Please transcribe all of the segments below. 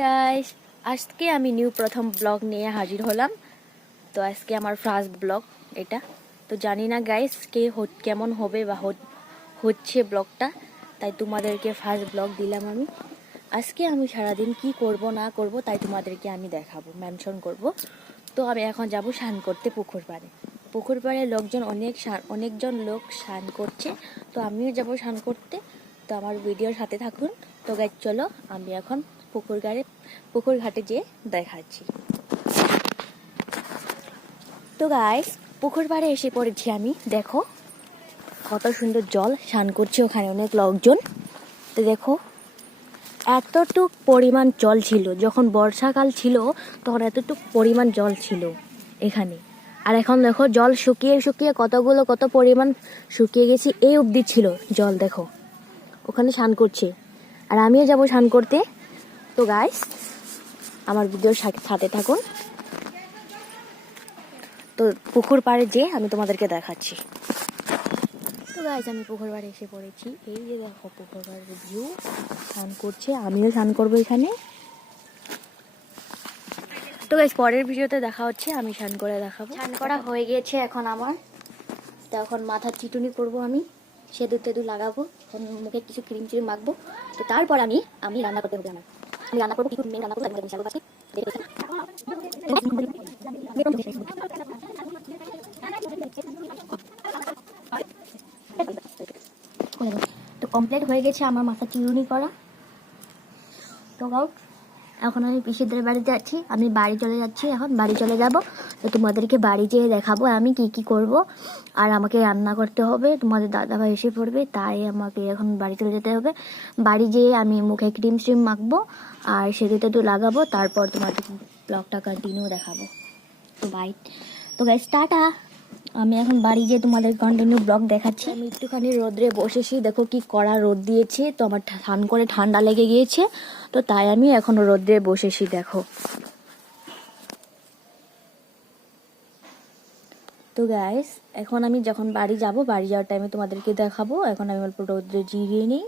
Guys আজকে আমি new প্রথম ব্লগ নিয়ে হাজির হলাম। তো আজকে আমার ফার্স্ট ব্লগ এটা। তো জানি না গাইস কে কেমন হবে বা হচ্ছে ব্লগটা তাই তোমাদেরকে ফার্স্ট ব্লগ দিলাম আমি। আজকে আমি সারাদিন কি করব, না করব, তাই তোমাদেরকে আমি দেখাবো মেনশন করব। তো আমি এখন যাব স্নান করতে পুকুর পাড়ে। পুকুর পাড়ে লোকজন অনেক অনেকজন লোক স্নান করছে। তো আমিও যাব স্নান করতে। তো আমার ভিডিওর সাথে থাকুন। তো গাইজ চলো, আমি এখন পুকুর গাড়ে, পুকুর ঘাটে যেয়ে দেখাচ্ছি। তো গাইস পুকুর পাড়ে এসে পড়েছি আমি, দেখো। কত সুন্দর জল স্নান করছে ওখানে অনেক লোকজন। তো দেখো, এতটুক পরিমাণ জল ছিল, যখন বর্ষাকাল ছিল, তখন এতটুক পরিমাণ জল ছিল এখানে। আর এখন দেখো, জল শুকিয়ে শুকিয়ে কতগুলো, কত পরিমাণ শুকিয়ে গেছি, এই অবধি ছিল জল, দেখো। ওখানে স্নান করছে। আর আমিও যাব স্নান করতে। তো গাইস আমার ভিডিওর সাথে থাকুন। তো পুকুর পাড়ে যেয়ে আমি তোমাদেরকে দেখাচ্ছি। তো গাইস আমি পুকুর পাড়ে এসে পড়েছি। এই যে দেখো পুকুর পাড়ের ভিউ স্নান করছে, আমিও স্নান করব এখানে। তো গাইস পরের ভিডিওতে দেখা হচ্ছে, আমি স্নান করে দেখাবো। স্নান করা হয়ে গিয়েছে এখন আমার। তো এখন মাথার চিটুনি করব আমি। সেদু তেদু লাগাবো মুখে কিছু ক্রিম চিম মাখবো। তো তারপর আমি আমি রান্না করতে হবে আমার। আমি রান্না করব মেন রান্না করব তো কমপ্লিট হয়ে গেছে আমার মাথা চিরুনি করা। তো গাও এখন আমি পিসিদের বাড়িতে আছি, আমি বাড়ি চলে যাচ্ছি এখন, বাড়ি চলে যাব। তো তোমাদেরকে বাড়ি যেয়ে দেখাবো আমি কি কি করব। আর আমাকে রান্না করতে হবে, তোমাদের দাদা দাদাভাই এসে পড়বে, তাই আমাকে এখন বাড়ি চলে যেতে হবে। বাড়ি যেয়ে আমি মুখে ক্রিম শ্রিম মাখবো, আর সেদিতে তো লাগাবো, তারপর তোমাদের ব্লগটা কন্টিনিউ দেখাবো। তো বাই তো গাইস টাটা। আমি এখন বাড়ি যেয়ে তোমাদের কন্টিনিউ ব্লগ দেখাচ্ছি। আমি একটুখানি রোদ্রে বসেছি, দেখো কি কড়া রোদ দিয়েছে, তো আমার ঠান করে ঠান্ডা লেগে গিয়েছে, তো তাই আমি এখন রোদ্রে বসেছি, দেখো। তো গাইস এখন আমি যখন বাড়ি যাব, বাড়ি যাওয়ার টাইমে তোমাদেরকে দেখাবো, এখন আমি অল্প রোদ্রে জিরিয়ে নিই।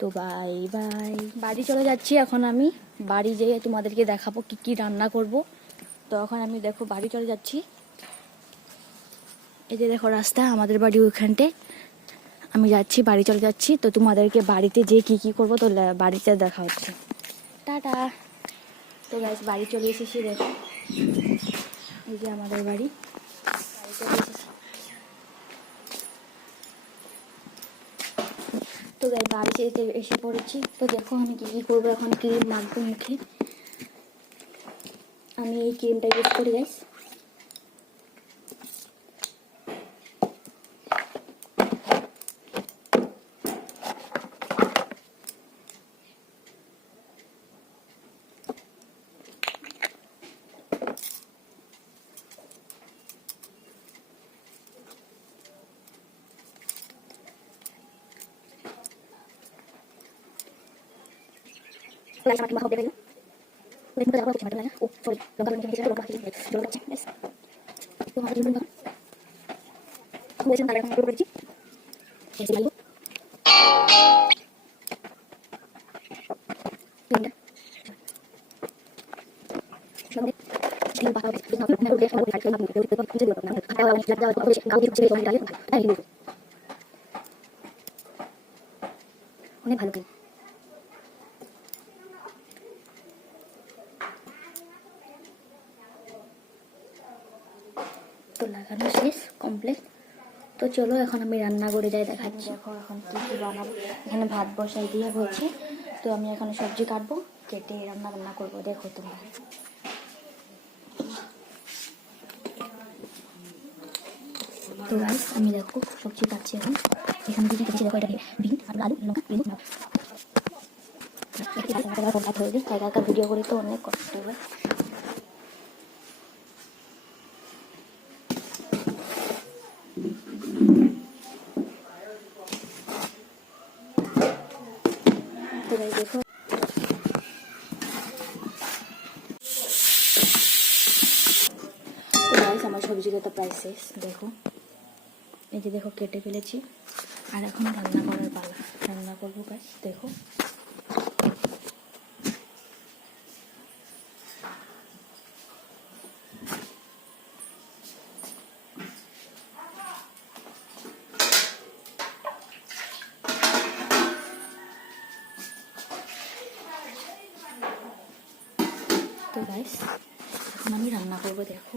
তো বাই বাই বাড়ি চলে যাচ্ছি, এখন আমি বাড়ি যেয়ে তোমাদেরকে দেখাবো কি কি রান্না করব। তো এখন আমি দেখো বাড়ি চলে যাচ্ছি। এই যে দেখো রাস্তা, আমাদের বাড়ি ওইখানটে। আমি যাচ্ছি, বাড়ি চলে যাচ্ছি, তো তোমাদেরকে বাড়িতে যে কি কি করব, তো বাড়িতে দেখা হচ্ছে। টাটা। তো গাইস বাড়ি চলে এসেছি, দেখো। এই যে আমাদের বাড়ি। তো গাইস বাড়ি এসে পড়েছি। তো দেখো আমি কি কি করব এখন, ক্রিম মাখবো মুখে। আমি এই ক্রিমটা ইউজ করি গাইস Ini কমপ্লিট তো চলো এখন আমি রান্না করে যাই দেখাচ্ছি দেখো এখন কী কী বানাবো এখানে ভাত বসাই দিয়ে হয়েছে তো আমি এখন সবজি কাটবো কেটে রান্না বান্না করব দেখো তোমরা তো গাইস আমি দেখো সবজি কাটছি এখন এখান থেকে কেটেছি দেখো এটা বিন আর আলু লঙ্কা হয়ে যায় ভিডিও করে তো অনেক কষ্ট হবে আমার সবজিটা প্রায় শেষ, দেখো। এই যে দেখো, কেটে ফেলেছি। আর এখন রান্না করার পালা। রান্না করব গাছ দেখো। তো গাইস এখন আমি রান্না করব, দেখো।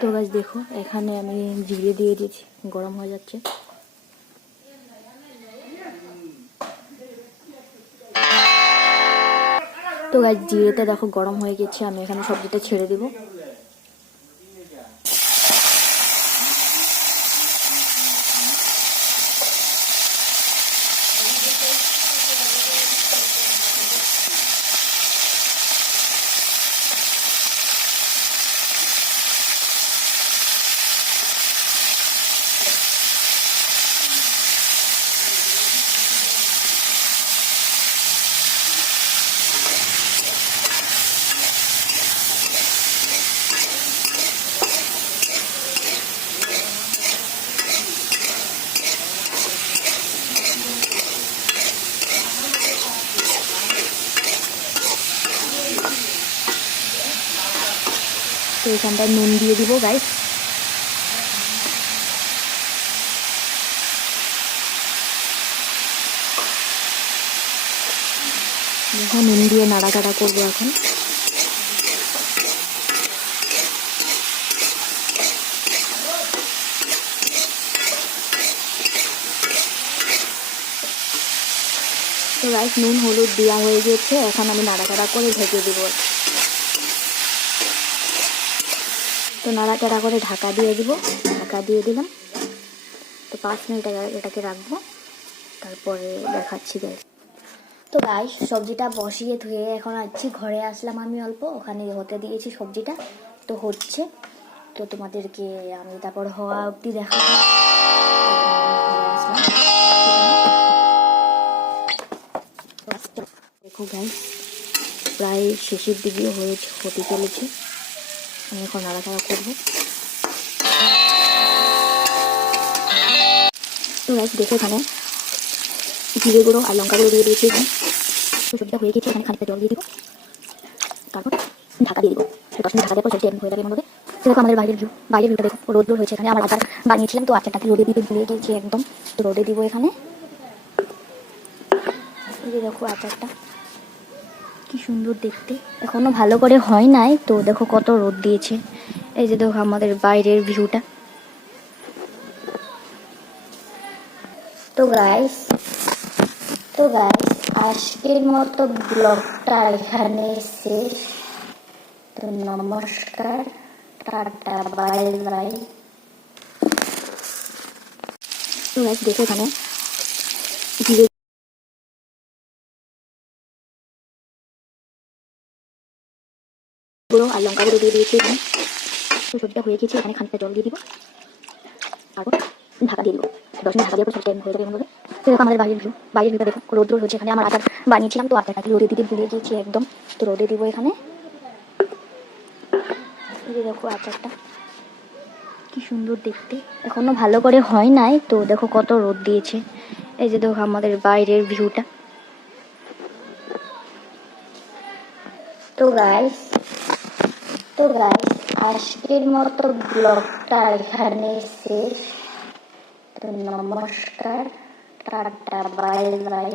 তো গাছ দেখো, এখানে আমি জিরে দিয়ে দিয়েছি, গরম হয়ে যাচ্ছে। তো গাছ জিরেটা দেখো গরম হয়ে গেছে, আমি এখানে সবজিটা ছেড়ে দিব। তো এখানটায় নুন দিয়ে দিব গাইস দেখো, নুন দিয়ে নাড়াচাড়া করব এখন। তো গাইস নুন হলুদ দেওয়া হয়ে গেছে। এখন আমি নাড়াচাড়া করে ঢেকে দেবো। তো নাড়াচাড়া করে ঢাকা দিয়ে দিব। ঢাকা দিয়ে দিলাম। তো পাঁচ মিনিট এটাকে রাখব। তারপরে দেখাচ্ছি গাইস তো গাই সবজিটা বসিয়ে ধুয়ে এখন আসছি ঘরে আসলাম আমি অল্প। ওখানে হতে দিয়েছি সবজিটা। তো হচ্ছে, তো তোমাদেরকে আমি তারপর হওয়া অবধি দেখাবো। দেখো গাই প্রায় শেষের দিকে হয়েছে হতে চলেছে। আমি এখন নাড়াচাড়া করব। তো দেখো এখানে জিরে গুঁড়ো আর লঙ্কা গুঁড়ো দিয়ে দিয়েছি এখানে। সবজিটা হয়ে গেছে, এখানে খানিকটা জল দিয়ে দিব। তারপর ঢাকা দিয়ে দিব। দশ মিনিট ঢাকা দেওয়ার পর সেটা হয়ে যাবে তো দেখো আমাদের বাইরের ভিউ বাইরের ভিউটা দেখো রোদ রোদ হয়েছে এখানে। আমার আচার বানিয়েছিলাম, তো আচারটাকে রোদে দিতে ভুলে গিয়েছি একদম। তো রোদে দিব এখানে। দেখো আচারটা। কি সুন্দর দেখতে। এখনও ভালো করে হয় নাই, তো দেখো কত রোদ দিয়েছে। এই যে দেখো আমাদের বাইরের ভিউটা। তো গাইস তো গাইস আজকের মতো ব্লগটা এখানে শেষ। তো নমস্কার, টাটা বাই বাই তো গাইস দেখো এখানে লঙ্কা গুঁড়ো দিয়ে দিয়েছি এখানে। তো সবজিটা হয়ে গেছে, এখানে খানিকটা জল দিয়ে দিব। তারপর ঢাকা দিয়ে দিব। দশ মিনিট ঢাকা পর সবজিটা হয়ে যাবে মধ্যে তো দেখো আমাদের বাইরের ভিউ বাইরের ভিউটা দেখো রোদ রোদ হচ্ছে এখানে। আমার আচার বানিয়েছিলাম, তো আচারটাকে রোদে দিতে ভুলে গিয়েছি একদম। তো রোদে দিব এখানে। দেখো আচারটা। কি সুন্দর দেখতে। এখনও ভালো করে হয় নাই, তো দেখো কত রোদ দিয়েছে। এই যে দেখো আমাদের বাইরের ভিউটা তো গাইস তো গাইস আজকের মতো ব্লগটা এখানে শেষ। তো নমস্কার টাটা বাই বাই।